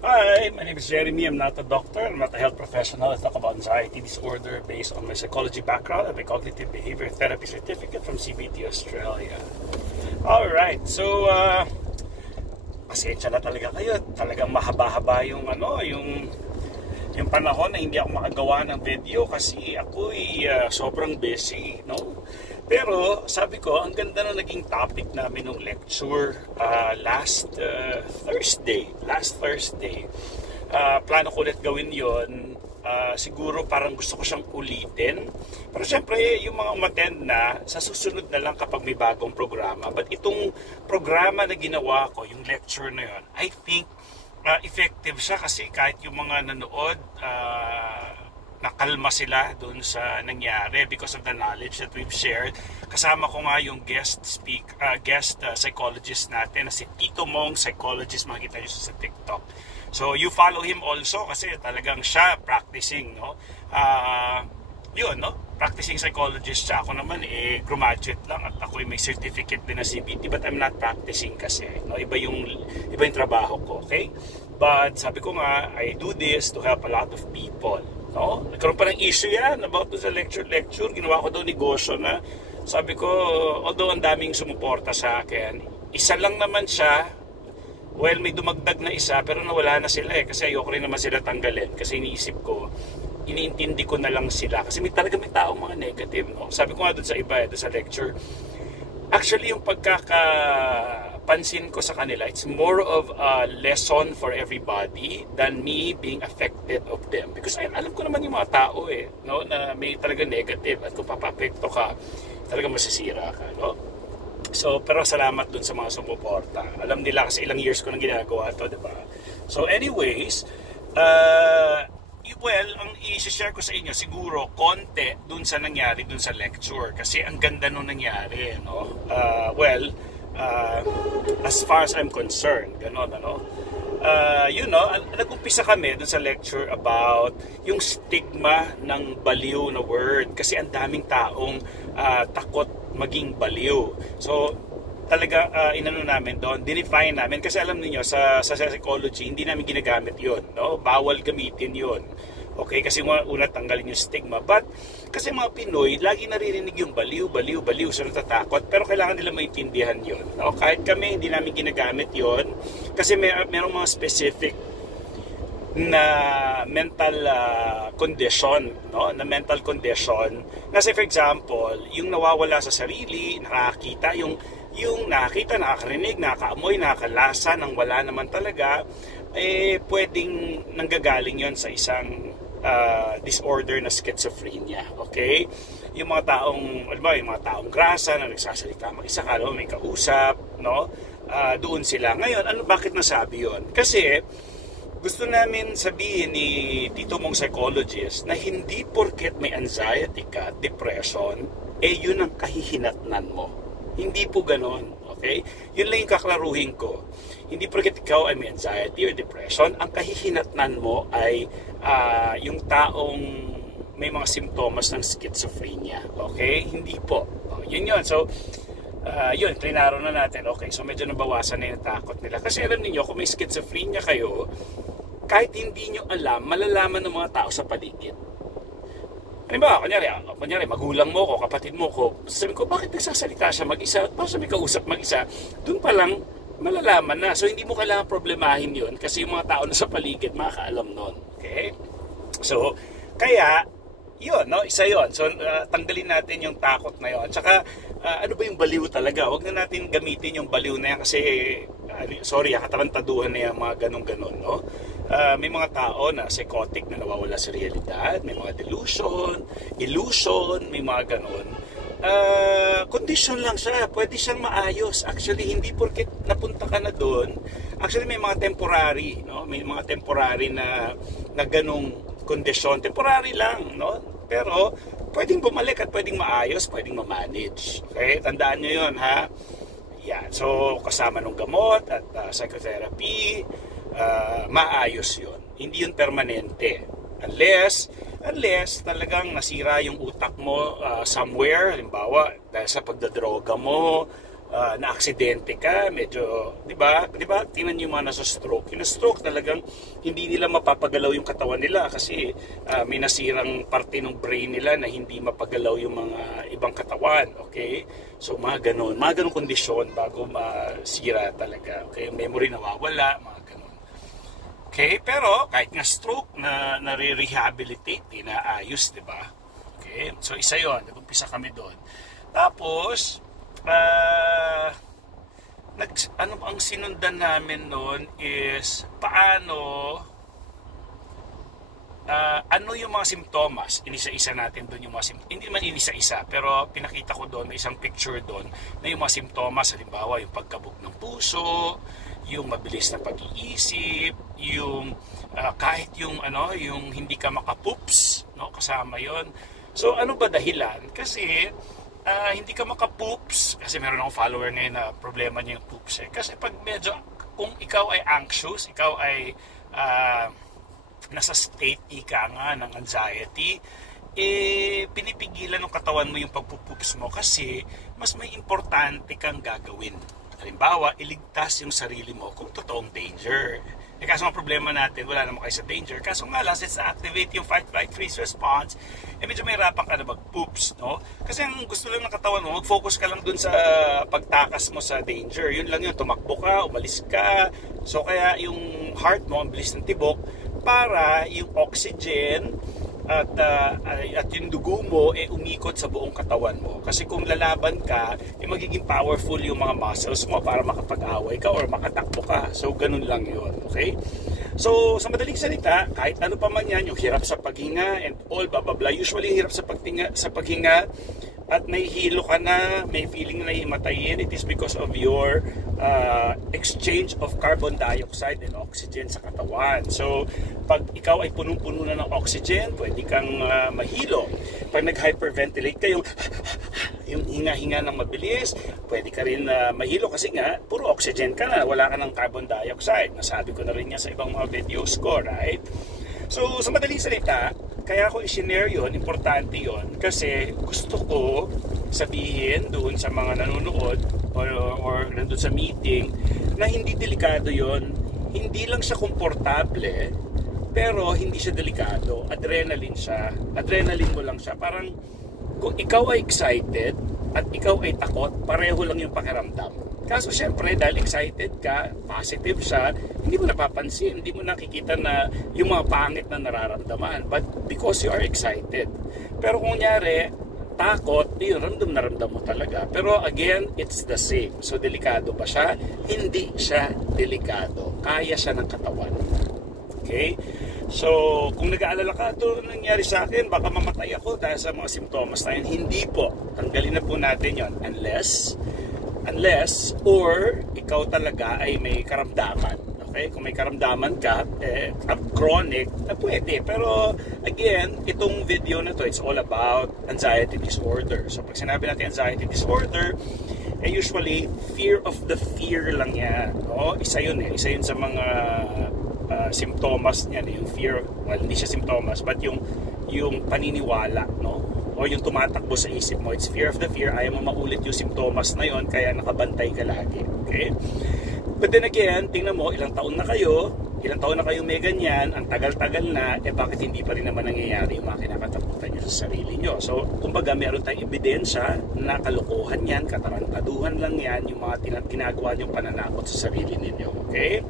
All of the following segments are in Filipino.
Hi, my name is Jeremy. I'm not a doctor. I'm not a health professional. I talk about anxiety disorder based on my psychology background and my cognitive behavior therapy certificate from CBT Australia. Alright, so pasensya na talaga kayo. Talagang mahaba-haba yung panahon na hindi ako makagawa ng video kasi ako'y sobrang busy, no? Pero sabi ko, ang ganda na naging topic namin ng lecture last Thursday. Plano ko ulit gawin yon. Siguro parang gusto ko siyang ulitin. Pero syempre, yung mga umattend na, sa susunod na lang kapag may bagong programa. But itong programa na ginawa ko, yung lecture na yon, I think effective siya kasi kahit yung mga nanood, nakalma sila doon sa nangyari because of the knowledge that we've shared. Kasama ko nga yung guest psychologist natin na si Tito Mong Psychologist, makikita nyo sa TikTok. So you follow him also kasi talagang siya practicing, no? Practicing psychologist siya. Ako naman graduate lang at ako may certificate din na CBT, but I'm not practicing kasi, no? Iba yung trabaho ko, okay? But sabi ko nga, I do this to help a lot of people. No? Nagkaroon pa ng issue yan about sa lecture. Ginawa ko daw negosyo na. Sabi ko, although ang daming sumuporta sa akin, isa lang naman siya. Well, may dumagdag na isa pero nawala na sila kasi ayoko rin naman sila tanggalin. Kasi iniisip ko, iniintindi ko na lang sila. Kasi may taong mga negative. No? Sabi ko nga doon sa iba, doon sa lecture, actually yung pagkakapansin ko sa kanila, it's more of a lesson for everybody than me being affected of them. Because alam ko naman yung mga tao no, na may talaga negative at kung papapekto ka, talaga masisira ka, no? So, pero salamat dun sa mga sumuporta. Alam nila kasi ilang years ko nang ginagawa to, diba? So anyways, well, ang i-share ko sa inyo siguro konti dun sa nangyari dun sa lecture kasi ang ganda nung nangyari, no? As far as I'm concerned, gano'n, ano? Nag-umpisa kami dun sa lecture about yung stigma ng baliw na word kasi ang daming taong takot maging baliw. So, talaga inano namin doon, dinefine namin kasi alam niyo sa psychology hindi namin ginagamit 'yon, no? Bawal gamitin 'yon. Okay, kasi una tanggalin yung stigma. But kasi mga Pinoy lagi naririnig yung baliw, so natatakot, pero kailangan nila maintindihan 'yon, no? Kahit kami hindi namin ginagamit 'yon kasi merong mga specific na mental condition, no? Na mental condition. Kasi for example, yung nawawala sa sarili, nakakita, yung nakakita, nakakarinig, nakakaamoy, nakakalasa nang wala naman talaga, pwedeng nanggagaling yon sa isang disorder na schizophrenia, okay? Yung mga taong, yung mga taong grasa na nagsasalita mag-isa, kala may kausap, no? Doon sila. Ngayon, bakit nasabi yon? Kasi gusto namin sabihin ni Tito Mong Psychologist na hindi porket may anxiety ka, depression, yun ang kahihinatnan mo. Hindi po ganon, okay? Yun lang yung kaklaruhin ko. Hindi porket ikaw ay may anxiety or depression, ang kahihinatnan mo ay yung taong may mga simptomas ng schizophrenia, okay? Hindi po. Yun. So, yun, klinaro na natin. Okay, so medyo nabawasan na yung takot nila. Kasi alam niyo kung may schizophrenia kayo, kahit hindi nyo alam, malalaman ng mga tao sa paligid. Ano ba? Kunyari, magulang mo ko, kapatid mo ko, sabi ko, bakit nagsasalita siya mag-isa? Bakit sabi kausap mag-isa? Doon pa lang, malalaman na. So, hindi mo kailangan problemahin yun kasi yung mga tao na sa paligid, makakaalam nun. Okay? So, kaya, yun, no? Isa yun. So, tanggalin natin yung takot na yun. At saka, ano ba yung baliw talaga? Huwag na natin gamitin yung baliw na yan kasi, katarantaduhan na yung mga ganun-ganon, no? May mga tao na psychotic na nawawala sa realidad, may mga delusion, illusion, may mga ganon. Condition lang siya, pwede siyang maayos. Actually, hindi porket napunta ka na doon. Actually, may mga temporary, no? May mga temporary na ganong kondisyon. Temporary lang, no? Pero, pwedeng bumalik at pwedeng maayos, pwedeng ma-manage. Okay? Tandaan nyo yun, ha? Yan. So, kasama ng gamot at psychotherapy, maayos yun. Hindi yun permanente. Unless talagang nasira yung utak mo somewhere, halimbawa, dahil sa pagdadroga mo, na aksidente ka, medyo, di ba? Tingnan niyo yung mga nasa stroke. Yung stroke talagang hindi nila mapapagalaw yung katawan nila kasi may nasirang parte ng brain nila na hindi mapagalaw yung mga ibang katawan, okay? So mga ganun kondisyon bago masira talaga, okay? Memory nawawala, mga ganun. Okay, pero kahit nga stroke na nare-rehabilitate, inaayos, di ba? Okay, so isa yon, nag-umpisa kami doon. Tapos, ano ang sinundan namin noon is paano ano yung mga simptomas. Inisa-isa natin doon yung mga simptomas. Hindi man inisa-isa, pero pinakita ko doon, may isang picture doon na yung mga simptomas, halimbawa yung pagkabog ng puso, yung mabilis na pag-iisip, yung kahit yung yung hindi ka makapoops, no, kasama yon. So ano ba dahilan? Kasi hindi ka makapoops, kasi meron akong follower ngayon na problema niya yung poops Kasi pag medyo, kung ikaw ay anxious, ikaw ay nasa state ika nga ng anxiety, pinipigilan ng katawan mo yung pagpupoops mo kasi mas may importante kang gagawin. Halimbawa, iligtas yung sarili mo kung totoong danger. Kaso ang problema natin, wala naman kayo sa danger. Kaso nga lang, since na-activate yung fight, flight, freeze response, medyo may hirapan ka na mag-poops, no? Kasi ang gusto lang ng katawan mo, mag-focus ka lang dun sa pagtakas mo sa danger. Yun lang yun, tumakbo ka, umalis ka. So kaya yung heart mo, ang bilis ng tibok, para yung oxygen at yung dugo mo umikot sa buong katawan mo. Kasi kung lalaban ka, magiging powerful yung mga muscles mo para makapag-away ka or makatakbo ka. So ganun lang yun, okay? So sa madaling salita, kahit ano pa man yan, yung hirap sa paghinga and all, blah blah blah, usually hirap sa paghinga at nahihilo ka na, may feeling na himatayin, it is because of your exchange of carbon dioxide and oxygen sa katawan. So, pag ikaw ay punong-puno na ng oxygen, pwede kang mahilo. Pag nag-hyperventilate ka, yung hinga-hinga ng mabilis, pwede ka rin mahilo kasi nga, puro oxygen ka na, wala ka ng carbon dioxide. Nasabi ko na rin yan sa ibang mga videos ko, right? So, sa madaling salita, kaya ako i-share yun, importante yun, kasi gusto ko sabihin doon sa mga nanonood or nandun sa meeting na hindi delikado yun, hindi lang siya komportable, pero hindi siya delikado, adrenaline siya, adrenaline mo lang siya, parang kung ikaw ay excited at ikaw ay takot, pareho lang yung pakiramdam. Kaso syempre, dahil excited ka, positive siya, hindi mo napapansin, hindi mo nakikita na yung mga pangit na nararamdaman. But because you are excited. Pero kung nyari, takot, yun, ramdam na ramdam mo talaga. Pero again, it's the same. So, delikado ba siya? Hindi siya delikado. Kaya siya ng katawan. Okay? So, kung nag-aalala ka, ito nangyari sa akin, baka mamatay ako dahil sa mga simptomas na yun. Hindi po. Tanggalin na po natin yon unless or ikaw talaga ay may karamdaman. Okay? Kung may karamdaman ka, chronic, pwede. Pero again, itong video na to, it's all about anxiety disorder. So pag sinabi natin anxiety disorder, usually fear of the fear lang yan. No? Isa yun sa mga simptomas niyan, yung fear, well, hindi siya simptomas, but yung paniniwala, no? O yung tumatakbo sa isip mo, it's fear of the fear, ayaw mo maulit yung simptomas na yon, kaya nakabantay ka lagi, okay? But then again, tingnan mo, ilang taon na kayo may ganyan, ang tagal-tagal na, bakit hindi pa rin naman nangyayari yung mga kinakatakutan nyo sa sarili nyo? So, kumbaga, meron tayong ebidensya na kalokohan yan, katarantaduhan lang yan, yung mga ginagawa nyong pananakot sa sarili ninyo, okay?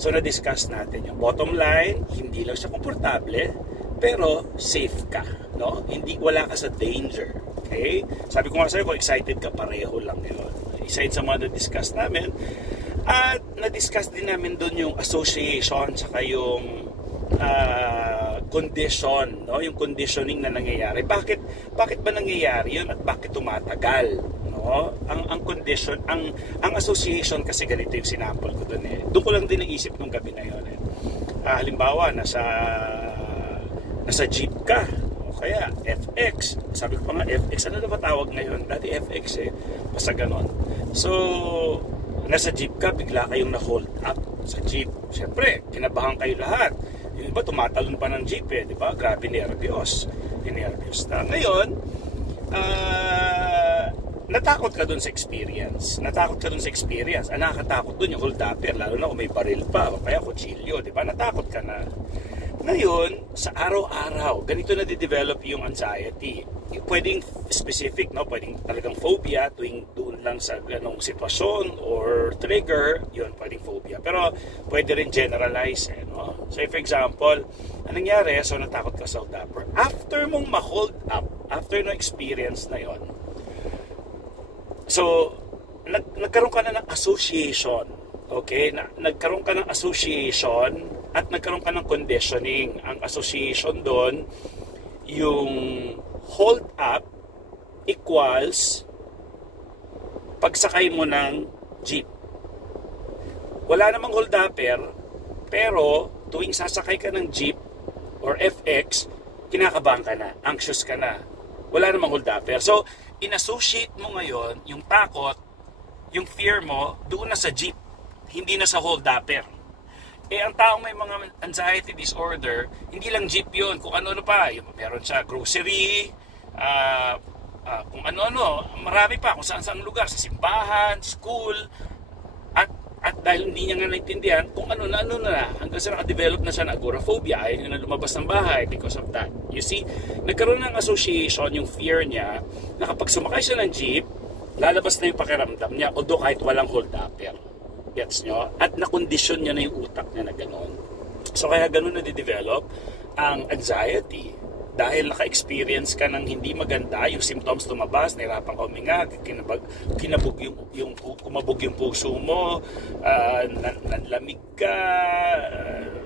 So, na-discuss natin yung bottom line, hindi lang siya komportable, pero safe ka, no? Wala ka sa danger, okay? Sabi ko nga sa'yo, kung excited ka, pareho lang yun. Isa yun sa mga na-discuss namin. At na-discuss din namin doon yung association saka yung condition, no? Yung conditioning na nangyayari. Bakit ba nangyayari yun at bakit tumatagal? No? Ang condition, ang association kasi ganito yung sinample ko doon eh. Doon ko lang din naisip nung gabi na yun eh. Halimbawa, nasa jeep ka o kaya FX, sabi ko pa nga FX, ano na ba tawag ngayon? Dati FX eh, basta ganon. So nasa jeep ka, bigla kayong na-hold up sa jeep, syempre kinabahan kayo lahat, yung iba tumatalon pa ng jeep eh, di ba? Grabe, nervyos na ngayon. natakot ka dun sa experience. Ang nakakatakot dun yung hold-upper, lalo na kung may baril pa, o kaya kutsilyo, di ba? Natakot ka na. Ngayon, sa araw-araw, ganito na de-develop yung anxiety. Pwedeng specific, no? Pwedeng talagang phobia, doon lang sa ganong sitwasyon or trigger, yun, pwedeng phobia. Pero pwede rin generalize, no? So, for example, anong nangyari? So, natakot ka sa hold-upper. After mong ma-hold up, after no experience na yon, so, nagkaroon ka na ng association. Okay? Nagkaroon ka ng association at nagkaroon ka ng conditioning. Ang association doon, yung hold up equals pagsakay mo ng jeep. Wala namang hold upper, pero tuwing sasakay ka ng jeep or FX, kinakabahan ka na, anxious ka na. Wala namang hold upper. So, in-associate mo ngayon yung takot, yung fear mo, doon na sa jeep, hindi na sa hold upper. Ang taong may mga anxiety disorder, hindi lang jeep yun, kung ano-ano pa. Meron siya grocery, kung ano-ano, marami pa, kung saan-saan lugar, sa simbahan, school, at dahil hindi niya nga naintindihan, kung ano na, hanggang sa naka-develop na siya ng agoraphobia, ayaw niya na lumabas ng bahay because of that. You see, nagkaroon ng association, yung fear niya, na kapag sumakay siya ng jeep, lalabas na yung pakiramdam niya, although kahit walang hold-upper. Gets nyo? At nakondisyon niya na yung utak niya na gano'n. So kaya gano'n na di-develop ang anxiety. Dahil naka-experience ka ng hindi maganda, yung symptoms lumabas, nahirapan ka huminga, kumabog yung puso mo, nanlamig ka,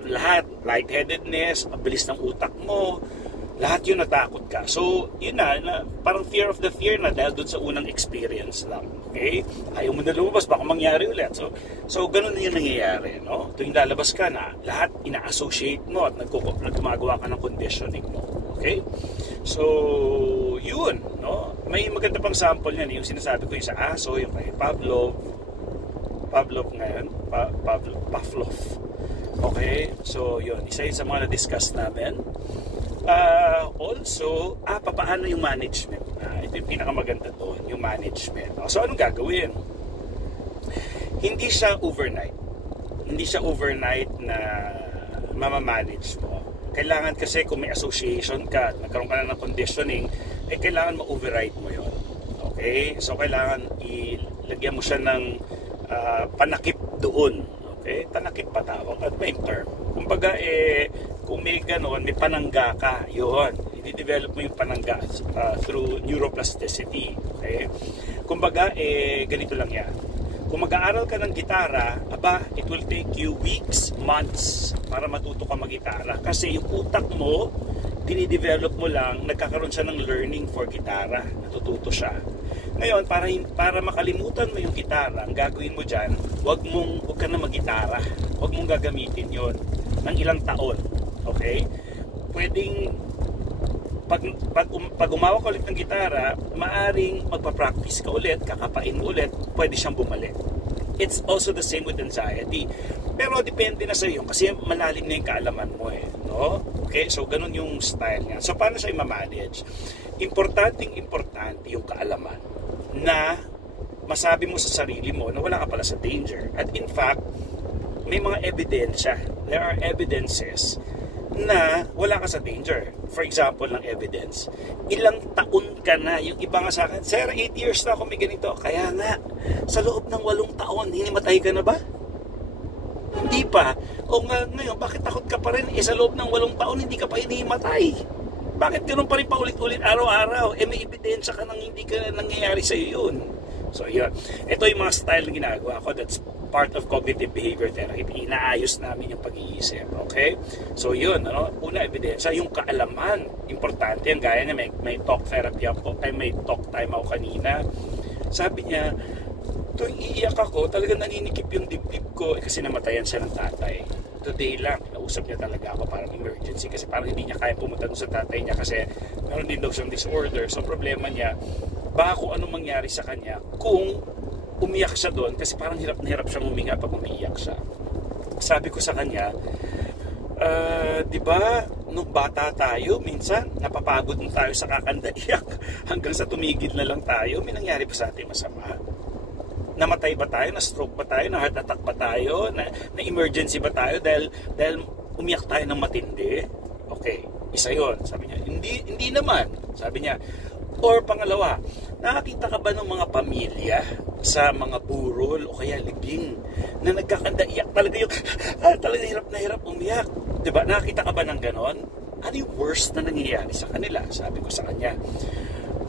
lahat, lightheadedness, abilis ng utak mo, lahat yun natakot ka. So, yun na parang fear of the fear na dahil dun sa unang experience lang. Okay? Ayaw mo na lumabas, baka mangyari ulit. So ganun yun nangyayari. No? Tuwing lalabas ka na, lahat ina-associate mo at gumagawa ka ng conditioning mo. Okay? So, yun. No? May maganda pang sample yan. Yung sinasabi ko yung sa aso, yung kay Pavlov ngayon. Pavlov. Okay? So, yun. Isa yun sa mga na-discuss namin. Also, paano yung management? Ito yung pinakamaganda doon, yung management. So, anong gagawin? Hindi siya overnight. Hindi siya overnight na mamamanage mo. Kailangan kasi kung may association ka at nagkaroon ka na ng conditioning, kailangan ma-override mo yon. Okay? So, kailangan ilagyan mo siya ng panakip doon. Okay? Panakip patawag at may term. Kumbaga, kung may gano'n, may panangga ka, yun. I-develop mo yung panangga through neuroplasticity. Okay? Kumbaga, ganito lang yan. Kung mag-aaral ka ng gitara, it will take you weeks, months para matuto ka mag-gitara. Kasi yung utak mo, dinidevelop mo lang, nagkakaroon siya ng learning for gitara. Natututo siya. Ngayon, para makalimutan mo yung gitara, ang gagawin mo dyan, huwag ka na mag-gitara. Huwag mong gagamitin yon ng ilang taon. Okay? Pwedeng pag umawa ka ulit ng gitara, maaring magpa-practice ka ulit, kakapain mo ulit, pwede siyang bumalik. It's also the same with anxiety. Pero depende na sa iyo kasi malalim na yung kaalaman mo no? Okay? So ganun yung style niya. So paano siya i-manage? Importante yung kaalaman na masabi mo sa sarili mo na wala ka pala sa danger. At in fact, may mga ebidensya. There are evidences na wala ka sa danger. For example, ng evidence. Ilang taon ka na, yung iba nga sa akin, Sir, 8 years na ako may ganito. Kaya nga, sa loob ng 8 taon, hinimatay ka na ba? Hindi pa. O nga, ngayon, bakit takot ka pa rin? Sa loob ng 8 taon, hindi ka pa hinimatay. Bakit ganun pa rin paulit-ulit araw-araw? May ebidensya ka nang hindi ka nangyayari sa iyo yun. So, yun. Ito yung mga style na ginagawa ko. That's part of cognitive behavior therapy. Inaayos namin yung pag-iisip. Okay? So, yun. Una, ebidensya. Yung kaalaman. Importante. Ang gaya niya, may talk therapy ako. May talk time ako kanina. Sabi niya, tuwing iiyak ako, talagang naninikip yung dibdib ko. Kasi namatayan siya ng tatay. Today lang, nausap niya talaga ako parang emergency. Kasi parang hindi niya kaya pumunta doon sa tatay niya. Kasi meron din daw siyang disorder. So, problema niya, baka kung anong mangyari sa kanya kung umiyak siya doon kasi parang hirap na hirap siyang huminga pag umiiyak siya. Sabi ko sa kanya, Di ba, nung bata tayo, minsan, napapagod na tayo sa kakandaiyak hanggang sa tumigil na lang tayo. May nangyari pa sa ating masama? Namatay ba tayo? Na-stroke ba tayo? Na-heart attack ba tayo? Na-emergency ba tayo dahil umiyak tayo ng matindi? Okay, isa yon. Sabi niya, hindi naman. Sabi niya, or pangalawa, nakakita ka ba ng mga pamilya sa mga burol o kaya libing na nagkakandaiyak talaga yung talaga hirap umiyak? Diba? Nakakita ka ba ng ganon? Ano yung worst na nangyayari sa kanila? Sabi ko sa kanya,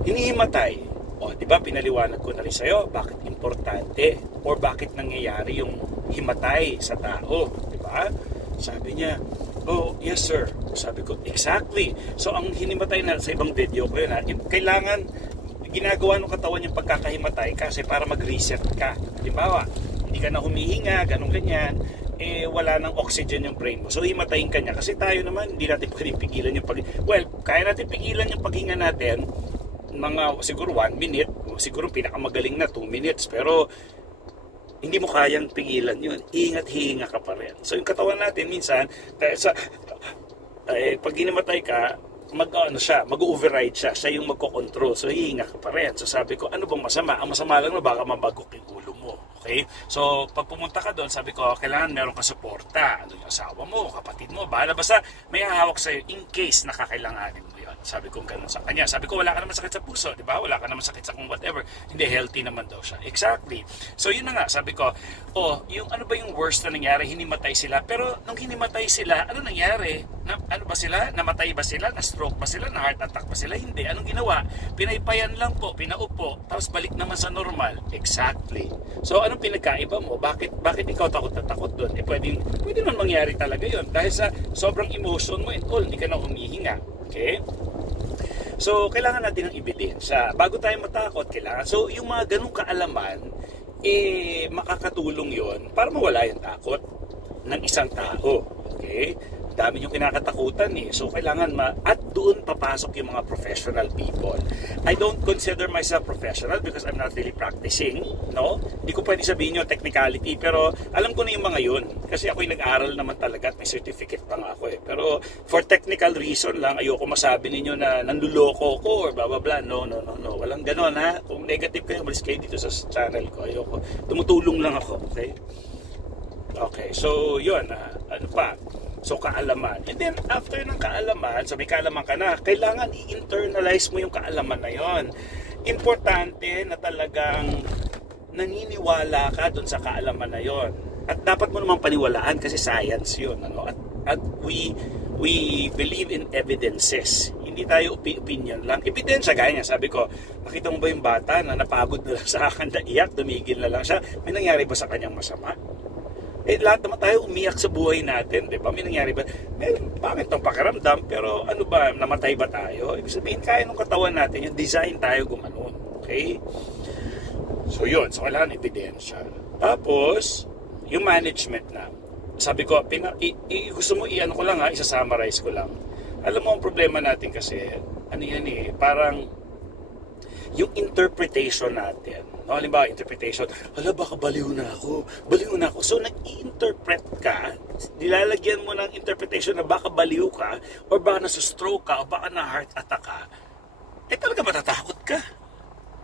hinihimatay. O, diba, pinaliwanag ko na rin sa'yo bakit importante or bakit nangyayari yung himatay sa tao. Diba? Sabi niya, oh, yes sir. Sabi ko, exactly. So, ang hinimatay na sa ibang video ko yun, kailangan ginagawa ng katawan yung pagkakahimatay kasi para mag-reset ka. Halimbawa, hindi ka na humihinga, ganyan, wala nang oxygen yung brain mo. So, himatayin ka niya. Kasi tayo naman, hindi natin pwedeng pigilan yung kaya natin pigilan yung paghinga natin mga siguro 1 minute, siguro pinakamagaling na 2 minutes, pero hindi mo kayang pigilan yun. Ingat-hinga ka pa rin. So, yung katawan natin minsan, pag hinimatay ka, mag-override siya yung magkocontrol. So, hihinga ka pa rin. So, sabi ko, ano bang masama? Ang masama lang na baka mabagok yung ulo mo. Okay? So, pag pumunta ka doon, sabi ko, kailangan meron ka suporta. Ano yung asawa mo, kapatid mo, bahala. Basta may hahawak sa'yo in case na kakailanganin mo yun. Sabi ko gano'n sa kanya. Sabi ko, wala ka naman sakit sa puso, di ba? Wala ka naman sakit sa kung whatever. Hindi, healthy naman daw siya. Exactly. So, yun na nga. Sabi ko, yung ano ba yung worst na nangyari? Hinimatay sila. Pero, nung hinimatay sila, ano nangyari? Ano ba sila? Namatay ba sila? Na-stroke ba sila? Na-heart attack ba sila? Hindi. Anong ginawa? Pinaypayan lang po, pinaupo, tapos balik naman sa normal. Exactly. So, anong pinagkaiba mo? Bakit ikaw takot na takot doon? Pwede naman mangyari talaga yun. Dahil sa sobrang emotion mo and all, hindi ka na humihinga. Okay? So, kailangan natin ng ebidensya. Bago tayo matakot, kailangan. So, yung mga ganung kaalaman, makakatulong yon para mawala yung takot ng isang tao. Okay? Dami yung kinakatakutan So, kailangan at doon papasok yung mga professional people. I don't consider myself professional because I'm not really practicing, no? Hindi ko pwede sabihin yung technicality, pero alam ko na yung mga yun. Kasi ako'y nag-aral naman talaga at may certificate pa nga ako Pero for technical reason lang, ayoko masabi ninyo na nanduloko ko or blah blah blah. No. Walang ganon ha. Kung negative kayo, malis kayo dito sa channel ko. Ayoko. Tumutulong lang ako, okay? Okay, so yun. Ano pa? So, kaalaman. And then, after ng kaalaman, so may kaalaman ka na, kailangan i-internalize mo yung kaalaman na yon. Importante na talagang naniniwala ka dun sa kaalaman na yon. At dapat mo naman paniwalaan kasi science yun. At we believe in evidences. Hindi tayo opinion lang. Ebidensya, gaya nga, sabi ko, nakita mo ba yung bata na napagod na lang sa kakandaiyak, dumigil na lang siya? May nangyari ba sa kanyang masama? Lahat naman tayo umiyak sa buhay natin, di ba? May nangyari ba? Bakit itong pakiramdam? Pero ano ba, namatay ba tayo? Ibig sabihin, kaya ng katawan natin, yung design tayo gumanon. Okay? So yun, so kailangan ebidensya. Tapos, yung management na. Sabi ko, gusto mo, ko lang isa-summarize ko lang. Alam mo, ang problema natin kasi, parang yung interpretation natin. No, halimbawa, interpretation, baka baliw na ako. So, nag-i-interpret ka, nilalagyan mo ng interpretation na baka baliw ka, or baka nasa-stroke ka, o baka na-heart attack ka, talaga matatakot ka.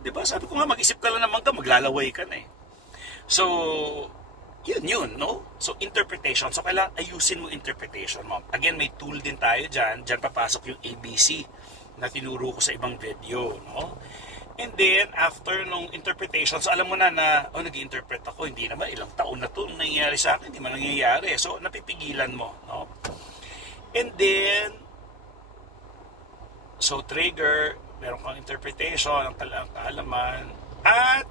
Diba? Sabi ko nga, mag-isip ka lang naman ka, maglalaway ka na So, yun, no? So, interpretation. So, kailangan ayusin mo interpretation mo. Again, may tool din tayo dyan. Dyan papasok yung ABC na tinuro ko sa ibang video, no? And then, after nung interpretation, so alam mo na nag-interpret ako, hindi naman, ilang taon na ito nangyayari sa akin, hindi man nangyayari. So, napipigilan mo, no? And then, so trigger, meron kang interpretation, ang kaalaman, at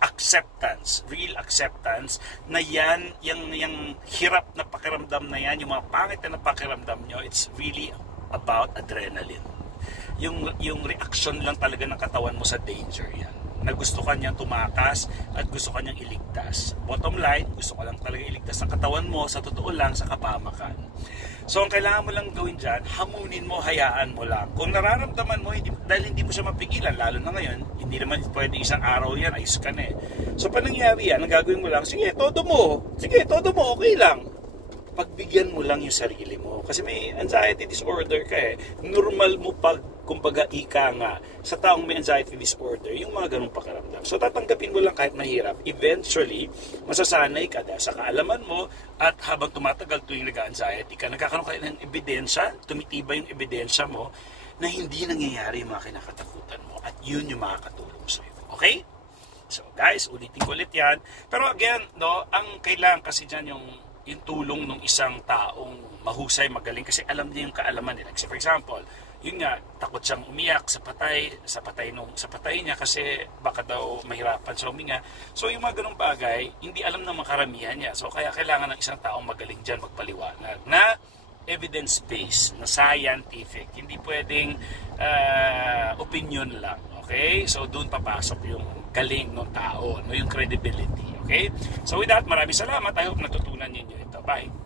acceptance, real acceptance, na yung hirap na pakiramdam na yan, yung mga pangit na pakiramdam nyo, it's really about adrenaline. Yung reaction lang talaga ng katawan mo sa danger yan. na gusto kanyang tumakas at gusto kanyang iligtas. Bottom line, gusto ka lang talaga iligtas ang katawan mo sa totoo lang sa kapamakan. So ang kailangan mo lang gawin dyan, hamunin mo, hayaan mo lang. Kung nararamdaman mo, dahil hindi mo siya mapigilan, lalo na ngayon, hindi naman pwede isang araw yan, ayos ka na eh. So pa nangyari yan, ang gagawin mo lang, sige, todo mo, okay lang. Pagbigyan mo lang yung sarili mo. Kasi may anxiety disorder ka eh. Normal mo kumbaga ika nga, sa taong may anxiety disorder, yung mga ganung pakiramdam. So tatanggapin mo lang kahit mahirap. Eventually, masasanay ka dahil sa kaalaman mo at habang tumatagal tuwing nag-anxiety ka, nagkakaroon ka ng ebidensya, tumitibay yung ebidensya mo na hindi nangyayari yung mga kinakatakutan mo at yun yung makakatulong sa'yo. Okay? So guys, ulitin ko ulit yan. Pero again, no, ang kailangan kasi dyan yung tulong ng isang taong mahusay, magaling kasi alam niya yung kaalaman nila. Kasi for example, yun nga, takot siyang umiyak sa patay niya kasi baka daw mahirapan siya huminga. So yung mga ganung bagay, hindi alam ng mga karamihan niya. So kaya kailangan ng isang taong magaling dyan magpaliwanag na evidence-based, na scientific. Hindi pwedeng opinion lang. Okay? So doon papasok yung galing ng tao, no, yung credibility. Okay? So with that, maraming salamat. I hope natutunan ninyo ito. Bye!